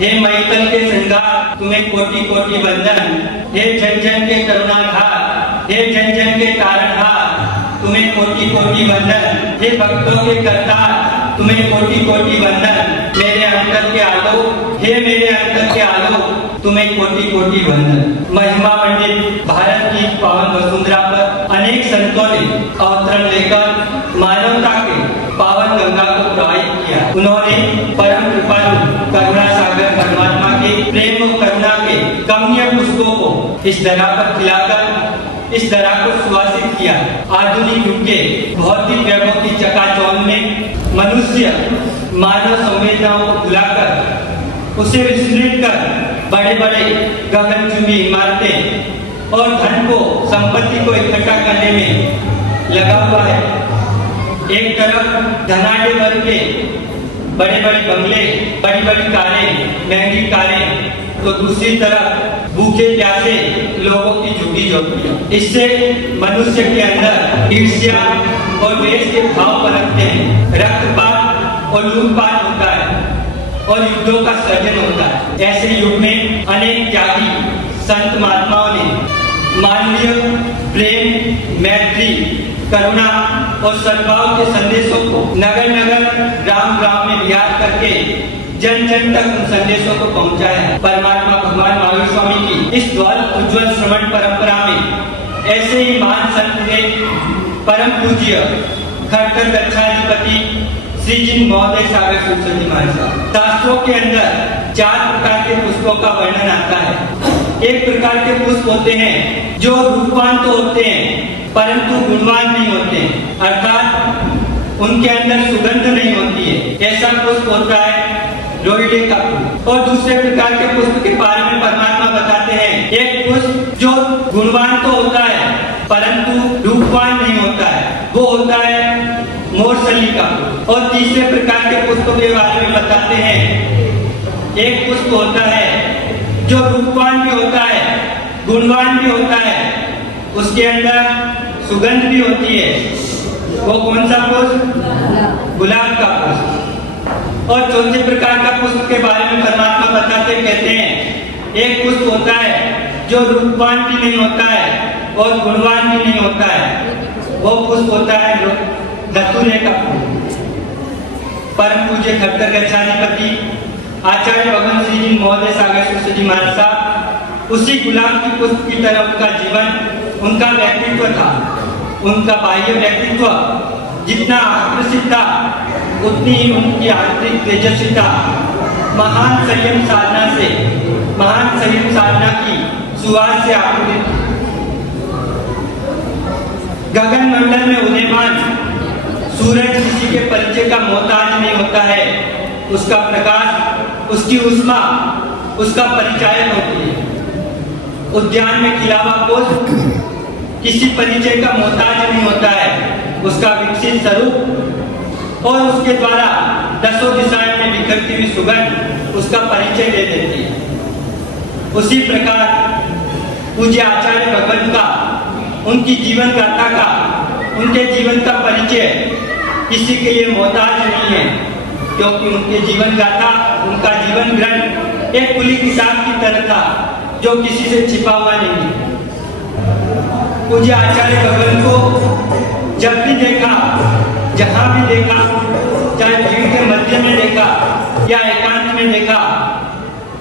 हे मैतन के श्रृंगार तुम्हें कोटि कोटि वंदन। हे जन जन के करुणाधार, हे जन जन के तारणहार तुम्हें कोटि कोटि वंदन। हे भक्तों के करतार तुम्हें कोटि कोटि वंदन। मेरे अंतर के आलोक, हे मेरे अंतर के आलोक तुम्हें कोटि कोटि वंदन। महिमा मंडित भारत की पावन वसुंधरा पर अनेक संतों ने अवतरण लेकर मानवता के पावन गंगा को प्रवाहित किया। उन्होंने परम कृपालु करुणा सागर परमात्मा के प्रेम और करुणा के कमनीय पुष्पों को इस धरा पर खिलाकर इस धरा को सुवासित किया। आधुनिक युग के भौतिक वैभव की चकाचौंध में मनुष्य मानव संवेदनाओं को भुलाकर उसे विस्मृत कर बड़े बड़े गगनचुंबी इमारतें और धन को संपत्ति को इकट्ठा करने में लगा हुआ है। एक तरफ धनाढ्य वर्ग के बड़े बड़े बंगले, बड़ी बड़ी कारें, महंगी कारें, तो दूसरी तरफ भूखे प्यासे लोगों की झुग्गी झोंपड़ियां। इससे मनुष्य के अंदर ईर्ष्या और द्वेष के भाव पनपते हैं। रक्तपात और लूटपाट होता है और युद्धों का सर्जन होता है। ऐसे युग में अनेक त्यागी संत महात्माओं ने मानवीय प्रेम, मैत्री, करुणा और सद्भाव के संदेशों को नगर नगर, ग्राम ग्राम में विहार करके जन जन तक उन संदेशों को पहुंचाया है। परमात्मा भगवान महावीर स्वामी की इस द्वार उज्ज्वल श्रवण परंपरा में ऐसे ही महान संत थे परम पूज्य खड़कर गच्छाधिपति श्री जिन महोदय सागर सरस्वती महाराज। शास्त्रों के अंदर 4 प्रकार के पुष्पों का वर्णन आता है। एक प्रकार के पुष्प होते हैं जो रूपवान तो होते हैं परंतु गुणवान नहीं होते, अर्थात उनके अंदर सुगंध नहीं होती है। ऐसा पुष्प होता है रोहिणी का पुष्प। और दूसरे प्रकार के पुष्प के बारे में परमात्मा बताते हैं, एक पुष्प जो गुणवान तो होता है परंतु रूपवान नहीं होता है, वो होता है मोरसली का पुष्प। और तीसरे प्रकार के पुष्प के बारे में बताते हैं, एक पुष्प होता है जो रूपवान भी होता है, गुणवान भी होता है, उसके अंदर सुगंध भी होती है। वो कौन सा पुष्प? गुलाब का पुष्प। और चौथे प्रकार का पुष्प के बारे में परमात्मा बताते कहते हैं, एक पुष्प होता है जो रूपवान भी नहीं होता है और गुणवान भी नहीं होता है, वो पुष्प होता है धतूरे का पुष्प। परम पूज्य खड़कर गच्छाधिपति आचार्य भगवान श्री जी महोदय सागर सरस्वती महाराज साहब उसी गुलाब की पुष्प की तरह उनका जीवन, उनका व्यक्तित्व था। उनका बाह्य व्यक्तित्व जितना आकर्षित था उतनी ही उनकी आंतरिक तेजस्वी था। महान संयम साधना की सुवास से आपूरित। गगन मंडल में उदयमान सूरज किसी के परिचय का मोहताज नहीं होता है। उसका प्रकाश, उसकी उष्मा उसका परिचायक होती है। उद्यान में खिला हुआ पुष्प किसी परिचय का मोहताज नहीं होता है। उसका विकसित स्वरूप और उसके द्वारा दसों दिशाओं में बिखरती हुई सुगंध उसका परिचय दे देती है। उसी प्रकार पूज्य आचार्य भगवत का, उनकी जीवन गाथा का, उनके जीवन का परिचय किसी के लिए मोहताज नहीं है, क्योंकि उनके जीवन गाथा, उनका जीवन ग्रंथ एक खुली किताब की तरह था जो किसी से छिपा हुआ नहीं है। पूज्य आचार्य भगवान को जब भी देखा, जहां भी देखा, चाहे भीड़ के मध्य में देखा या एकांत में देखा,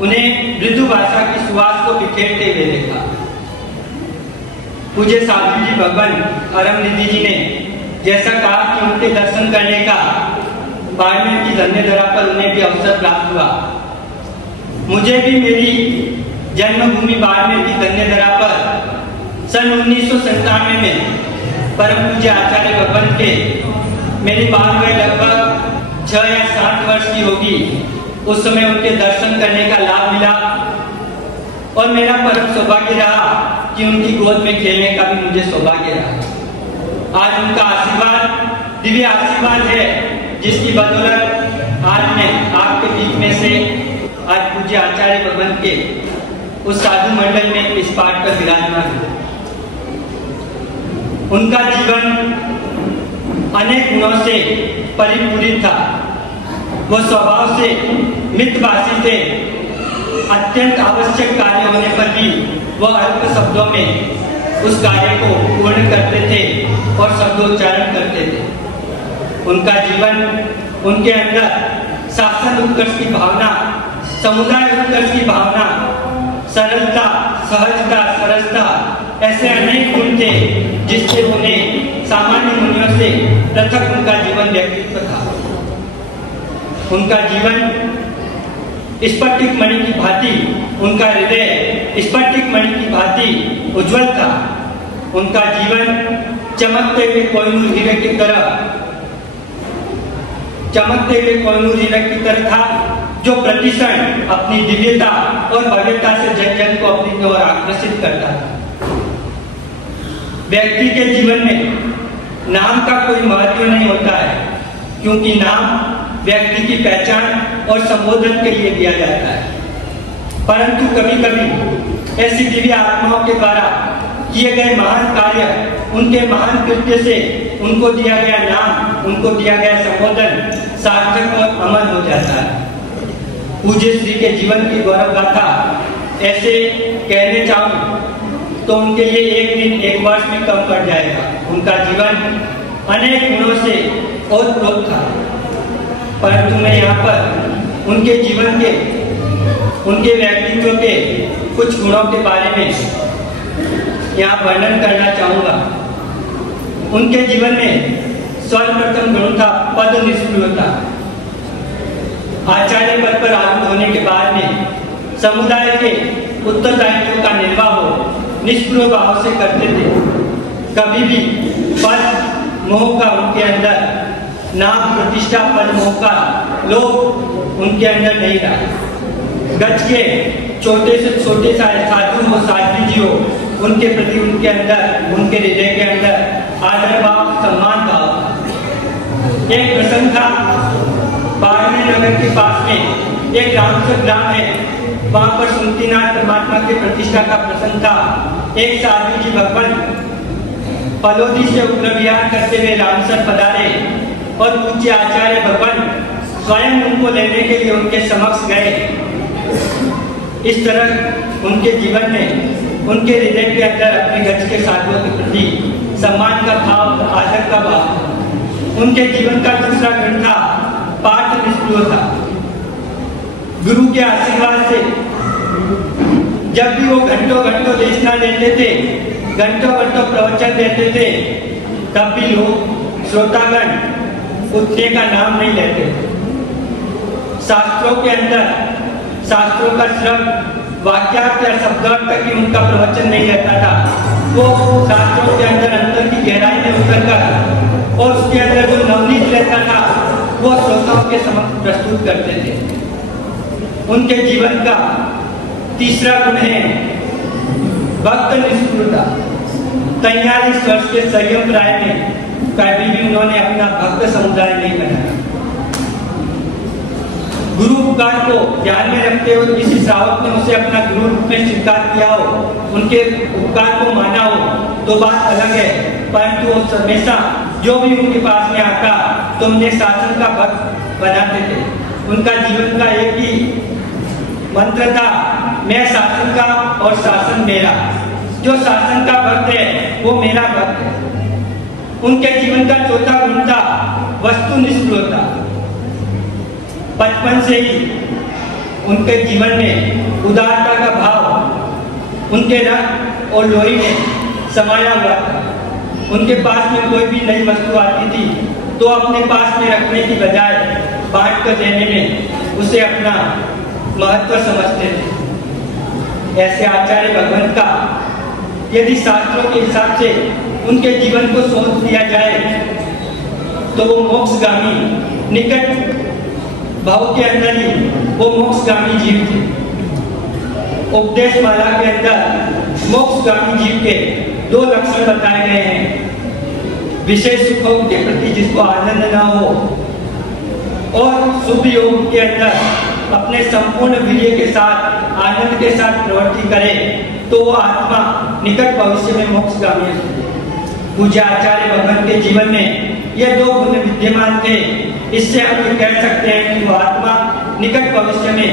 उन्हें मृदु भाषा की सुवास को बिखेरते हुए देखा। पूज्य साधु जी भगवान अरमनिधि जी ने जैसा कहा कि उनके दर्शन करने का बाड़मेर की धन्य धरा पर उन्हें भी अवसर प्राप्त हुआ। मुझे भी मेरी जन्मभूमि बाड़मेर की धन्य धरा पर सन 1997 में परम पूज्य आचार्य भगवान के, मेरी बात में लगभग 6 या 7 वर्ष की होगी, उस समय उनके दर्शन करने का लाभ मिला और मेरा परम सौभाग्य रहा कि उनकी गोद में खेलने का भी मुझे सौभाग्य रहा। आज उनका आशीर्वाद दिव्य आशीर्वाद है, जिसकी बदौलत आज मैं आपके बीच में से आज पूज्य आचार्य भगवान के उस साधु मंडल में इस पाठ पर विराजमान हूं। उनका जीवन अनेक गुणों से परिपूरित था। वो स्वभाव से मितभाषी थे अत्यंत आवश्यक कार्य होने पर भी वह अल्प शब्दों में उस कार्य को पूर्ण करते थे और शब्दोच्चारण करते थे। उनका जीवन, उनके अंदर शासन उत्कर्ष की भावना, समुदाय उत्कर्ष की भावना, सरलता, सहजता, सरलता, ऐसे अनेक गुण थे जिससे उन्हें सामान्य मुनियों से पृथक उनका जीवन व्यक्तित्व था। उनका जीवन स्फटिक मणि की भांति, उनका हृदय स्फटिक मणि की भांति उज्जवल था। उनका जीवन चमकते हुए कोहिनूर हीरे की तरह, चमकते हुए कोहिनूर हीरे की तरह था, जो प्रतिक्षण अपनी दिव्यता और भव्यता से जन जन को अपनी ओर आकर्षित करता था। व्यक्ति के जीवन में नाम का कोई महत्व नहीं होता है, क्योंकि नाम व्यक्ति की पहचान और संबोधन के लिए दिया जाता है। परंतु कभी कभी ऐसी दिव्य आत्माओं के द्वारा किए गए महान कार्य, उनके महान कृत्य से उनको दिया गया नाम, उनको दिया गया संबोधन सार्थक और अमर हो जाता है। पूज्य श्री के जीवन की गौरव गाथा ऐसे कहने चाहूं तो उनके लिए एक दिन, एक वर्ष भी कम पड़ जाएगा। उनका जीवन अनेक गुणों से ओतप्रोत था, परंतु मैं यहाँ पर उनके जीवन के, उनके व्यक्तित्व के कुछ गुणों के बारे में यहाँ वर्णन करना चाहूंगा। उनके जीवन में सर्वप्रथम गुण था पद निष्क्रियता। आचार्य पद पर आरूढ़ होने के बाद में समुदाय के उत्तरदायित्व का निर्वाह हो निष्क्रिय भाव से करते थे। कभी भी पद मोह का उनके अंदर, नाम प्रतिष्ठा पद मोह का लोभ उनके अंदर नहीं रहा। गज के छोटे से छोटे साधु हो, साध्वी जी हो, उनके प्रति उनके अंदर, उनके हृदय के अंदर आदर भाव, सम्मान भाव। एक प्रसंग था, बाड़मेर नगर के पास में एक रामसर ग्राम है, वहां पर सुमतीनाथ परमात्मा के प्रतिष्ठा का प्रसंग था। एक साधु जी भगवान पलोदी से उग्र विहार करते हुए रामसर पधारे और पूज्य आचार्य भगवान स्वयं उनको लेने के लिए उनके समक्ष गए। इस तरह उनके जीवन में, उनके हृदय के अंदर अपने गज के साधुओं के प्रति सम्मान का भाव, आदर का भाव। उनके जीवन का दूसरा गुण था पाठ निष्क्रियता। गुरु के आशीर्वाद से जब भी वो घंटों घंटों देशना देते थे, घंटों घंटों प्रवचन देते थे, तब भी लोग श्रोतागण उठने का नाम नहीं लेते। शास्त्रों के अंदर, शास्त्रों का श्रवण, वाक्यार्थ या शब्दार्थ तक ही उनका प्रवचन नहीं रहता था। वो शास्त्रों के अंदर अंतर की गहराई में उतरकर और उसके अंदर जो नवनीत रहता था वो श्रोताओं के समक्ष प्रस्तुत करते थे। उनके जीवन का तीसरा गुण है भक्त निष्क्रियता। 43 वर्ष के संयम प्राय में कभी भी उन्होंने अपना भक्त समुदाय नहीं बनाया। गुरु उपकार को ध्यान में रखते हुए किसी श्रावक ने उसे अपना गुरु रूप में स्वीकार किया हो, उनके उपकार को माना हो तो बात अलग है, परंतु वो हमेशा जो भी उनके पास में आता तो उन्हें शासन का भक्त बनाते थे। उनका जीवन का एक ही मंत्र था, मैं शासन का और शासन मेरा। जो शासन का भक्त है वो मेरा भक्त है। उनके जीवन का चौथा गुण था वस्तु निष्क्रियता। बचपन से ही उनके जीवन में उदारता का भाव उनके रक्त और लोही में समाया हुआ था। उनके पास में कोई भी नई वस्तु आती थी तो अपने पास में रखने की बजाय बांट कर देने में उसे अपना महत्व समझते थे। ऐसे आचार्य भगवंत का यदि शास्त्रों के हिसाब से उनके जीवन को सोच दिया जाए तो वो मोक्षगामी, निकट भाव के अंदर ही वो मोक्षगामी जीव थे। उपदेश माला के अंदर मोक्षगामी जीव के 2 लक्षण बताए गए हैं। विशेष सुखों के प्रति जिसको आनंद ना हो और शुभ योग के अंदर अपने संपूर्ण वीर्य के साथ, आनंद के साथ प्रवृत्ति करे तो वो आत्मा निकट भविष्य में मोक्षगामी है। पूज्य आचार्य भगवान के जीवन में ये 2 गुण विद्यमान थे। इससे हम ये कह सकते हैं कि वो आत्मा निकट भविष्य में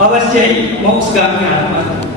अवश्य ही मोक्षगामी आत्मा